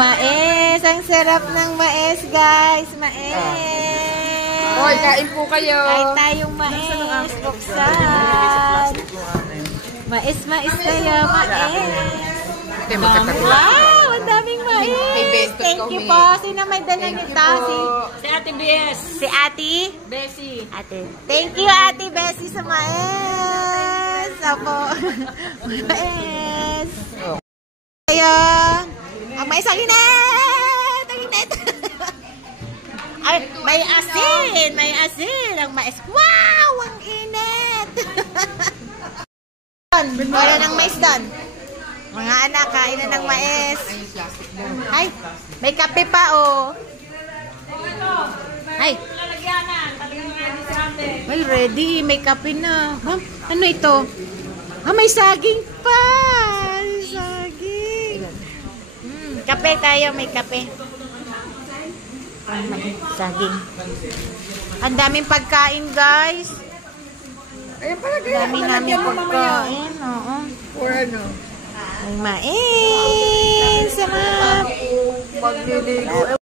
mais. Ang sarap ng mais, guys. Mais. Hoy, kain po kayo. Kain tayong mais. Buksan. Mais tayo. Mais. Wow, ang daming mais. Thank you po. Sino may dala nito? Si Ate Bes. Si Ate? Bessie. Ate. Thank you, Ate Bessie, sa mais. Apo. Mais. Kaya, ang mais ang init. Ang init. Ay, may asin. May asin. Ang mais. Wow, ang init. Wala ng mais doon. Mga anak, kain na ng mais. Ay, may kape pa, oh. Ay. Well, ready. May kape na. Ma'am, ano ito? Ah, may saging pa. Saging. Kape tayo. May kape. May saging. Ang daming pagkain, guys. Ang dami namin pagkain. Oo. Or ano? May mais. Sarap. Magliligo.